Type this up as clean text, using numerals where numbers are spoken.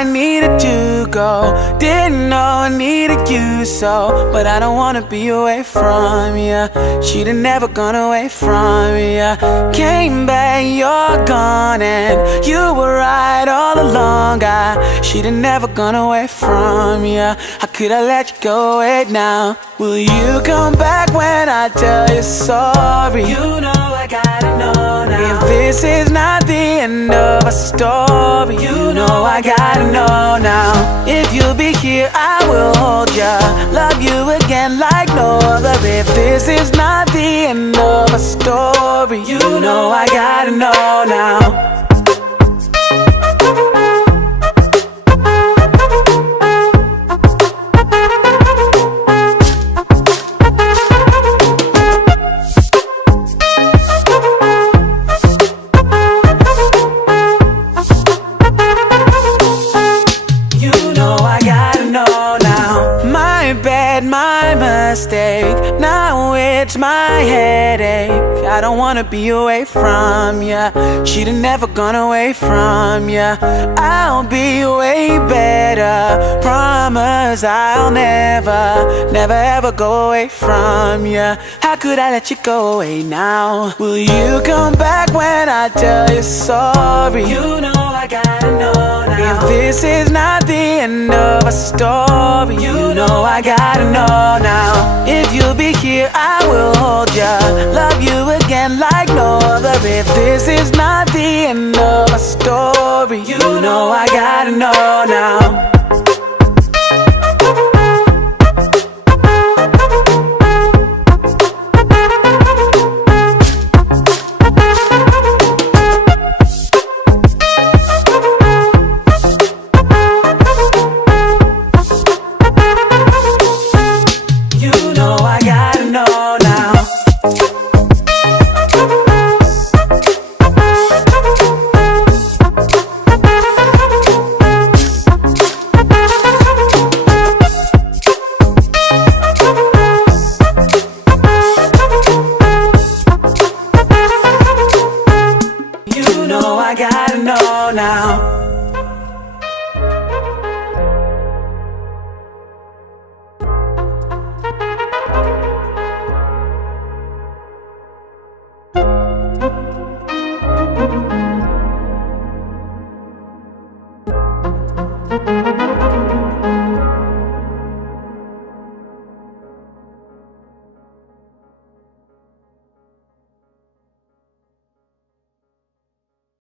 I needed to go. Didn't know I needed you so, but I don't wanna be away from you. Should've never gone away from you. Came back, you're gone, and you were right all along. I should've never gone away from you. How could I let you go away now? Will you come back when I tell you sorry? You know I gotta know now. If this is not the end of a story, you know I gotta know now. If you'll be here, I will hold ya, love you again like no other. If this is not the end of a story, you know I gotta know now. My mistake, now it's my headache. I don't wanna be away from ya. Should've never gone away from ya. I'll be way better. Promise I'll never, never ever go away from ya. How could I let you go away now? Will you come back when I tell you sorry? You know I gotta know now. If this is not the end of a story, you know I gotta know now. If you'll be here, I will hold ya, love you again like no other. If this is not the end of a story, you know I gotta know